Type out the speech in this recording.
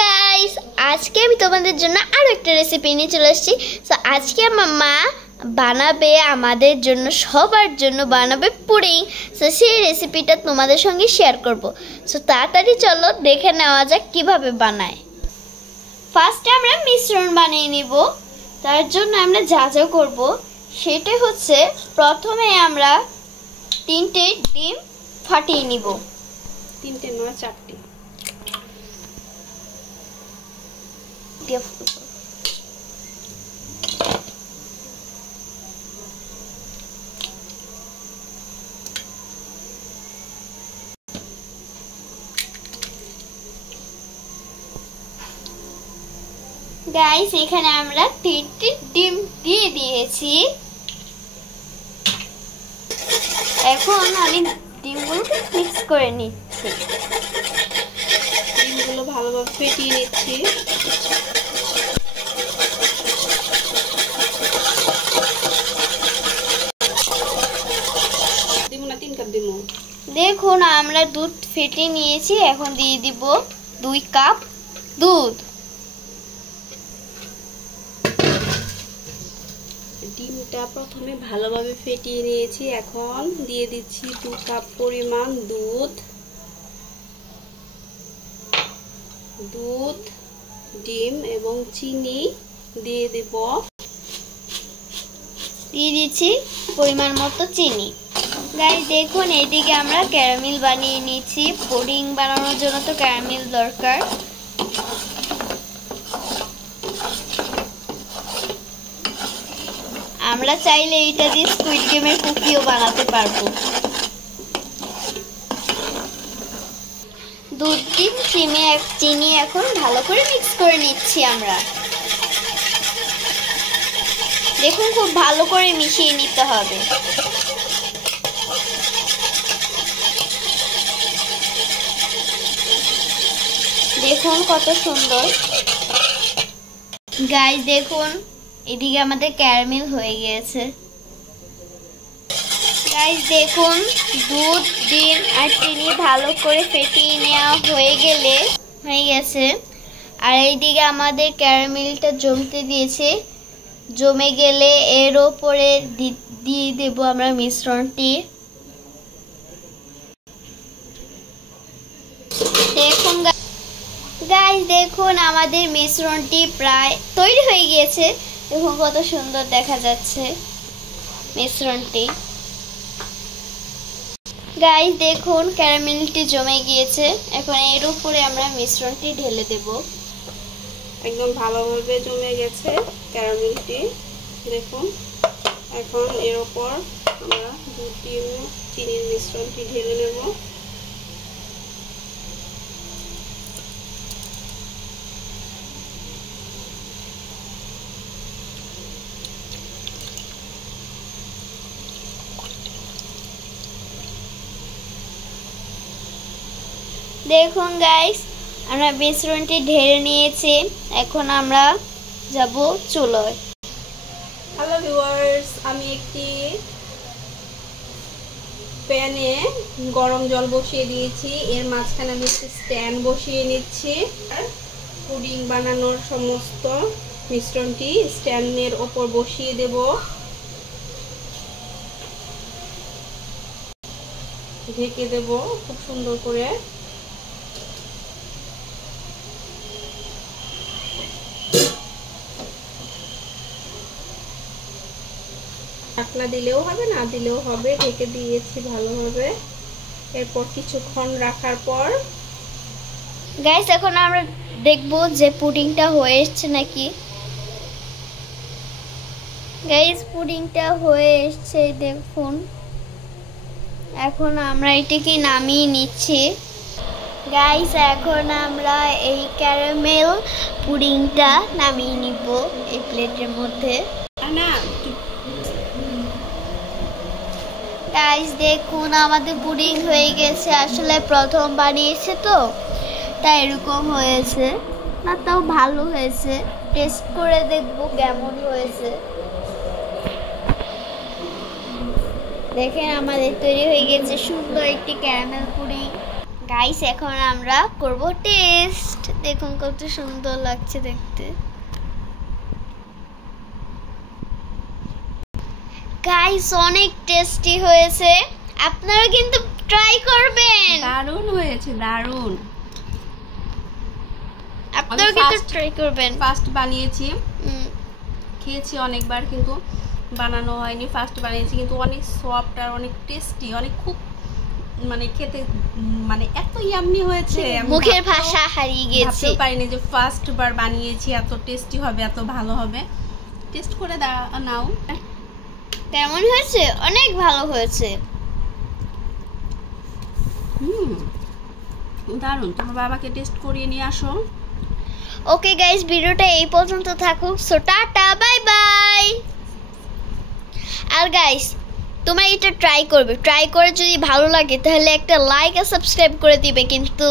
Guys, আজকে আমি তোমাদের জন্য আরো একটা রেসিপি নিয়ে চলে এসেছি। সো আজকে আমার মা বানাবে আমাদের জন্য, সবার জন্য বানাবে পুডিং। সো সেই রেসিপিটা তোমাদের সঙ্গে শেয়ার করব। সো তাড়াতাড়ি চলো দেখে নেওয়া যাক কিভাবে বানায়। ফার্স্টে আমরা মিশ্রণ বানিয়ে নিব। তার জন্য আমরা যা যা করব সেটা হচ্ছে, প্রথমে আমরা 3টে ডিম ফাটিয়ে নিব। 3টে নয় 4টে। গাইস, এখানে আমরা 3টে ডিম দিয়ে দিয়েছি। এখন আমি ডিমগুলোকে মিক্স করে নিচ্ছি। ডিমগুলো ভালোভাবে ফেটিয়ে নিচ্ছি। দিব না 3 কাপ দিব। দেখুন আমরা দুধ ফেটিয়ে নিয়েছি। এখন দিয়ে দিব 2 কাপ দুধ। ডিমটা প্রথমে ভালোভাবে ফেটিয়ে নিয়েছি। এখন দিয়ে দিচ্ছি 2 কাপ পরিমাণ দুধ। ডিম এবং চিনি দিয়ে দেব। দিয়ে দিচ্ছি পরিমাণ মতো চিনি। গাইস দেখুন, এদিকে আমরা ক্যারামেল বানিয়ে নিচ্ছি। পুডিং বানানোর জন্য তো ক্যারামেল দরকার। আমরা চাইলে এটা দিয়ে স্কুইড গেমের কুকিও বানাতে পারবো। দুধ, ডিম, চিনি এখন ভালো করে মিক্স করে নিচ্ছি আমরা। দেখুন খুব ভালো করে মিশিয়ে নিতে হবে। দেখুন কত সুন্দর। গাইস দেখুন, এদিকে আমাদের ক্যারামেল হয়ে গিয়েছে। গাইস দেখুন, দুধ, ডিম আর চিনি ভালো করে ফেটিয়ে নেওয়া হয়ে গেছে। আর এইদিকে আমাদের ক্যারামেলটা জমতে দিয়েছে। জমে গেলে এর ওপরে দিয়ে দেব আমরা মিশ্রণটি। দেখুন গাইস, দেখুন আমাদের মিশ্রণটি প্রায় তৈরি হয়ে গিয়েছে। দেখুন কত সুন্দর দেখা যাচ্ছে মিশ্রণটি। গাইস দেখুন ক্যারামেলটি জমে গিয়েছে। এখন এর উপরে আমরা মিশ্রণটি ঢেলে দেব। একদম ভালোভাবে জমে গেছে ক্যারামেলটি। দেখুন এখন এর উপর আমরা দুধ, ডিম, চিনির মিশ্রণটি ঢেলে নেব। দেখুন গাইস, আমরা মিশ্রণটি ঢেলে নিয়েছি। এখন আমরা যাব চুলোয়। হ্যালো ভিউয়ার্স, আমি একটি প্যানে গরম জল বসিয়ে দিয়েছি। এর মাঝখানে আমি একটি স্ট্যান্ড বসিয়ে নিচ্ছি। পুডিং বানানোর সমস্ত মিশ্রণটি স্ট্যান্ডের ওপর বসিয়ে দেব। ঢেকে দেব খুব সুন্দর করে। ঢাকনা দিলেও হবে, না দিলেও হবে, ঢেকে দিয়েছি ভালোভাবে। এরপর কিছুক্ষণ রাখার পর গাইস এখন আমরা দেখব যে পুডিংটা হয়ে এসেছে নাকি। গাইস পুডিংটা হয়ে এসেছে দেখুন। এখন আমরা এটাকে নামিয়ে নিচ্ছি। গাইস এখন আমরা এই ক্যারামেল পুডিংটা নামিয়ে নিব এই প্লেটের মধ্যে। গাইস দেখুন আমাদের পুডিং হয়ে গেছে। আসলে প্রথম বানিয়েছে তো তাই এরকম হয়েছে, না তাও ভালো হয়েছে। টেস্ট করে দেখব কেমন হয়েছে। দেখেন আমাদের তৈরি হয়ে গেছে সুন্দর একটি ক্যারামেল পুডিং। গাইস এখন আমরা করব টেস্ট। দেখুন কত সুন্দর লাগছে দেখতে। গাইস অনেক টেস্টি হয়েছে, আপনারা কিন্তু ট্রাই করবেন। দারুণ হয়েছে, দারুণ। আপনারা কিন্তু ট্রাই করবেন। ফার্স্ট বানিয়েছি, খেয়েছি অনেকবার কিন্তু বানানো হয়নি। ফার্স্ট বানিয়েছি কিন্তু অনেক সফট আর অনেক টেস্টি, অনেক খুব মানে খেতে মানে এত ইয়াম্মি হয়েছে, মুখের ভাষা হারিয়ে গেছে। ভাবতেও পারিনি যে ফার্স্ট বার বানিয়েছি এত টেস্টি হবে, এত ভালো হবে। টেস্ট করে নাও। কেমন হয়েছে? অনেক ভালো হয়েছে। দারুণ। তোমার বাবাকে টেস্ট করিয়ে নিয়ে আসো। ওকে গাইস, ভিডিওটা এই পর্যন্ত থাকুক। So tata, bye bye. আর গাইস তোমরা এটা ট্রাই করবে, ট্রাই করে যদি ভালো লাগে তাহলে একটা লাইক আর সাবস্ক্রাইব করে দিবে কিন্তু।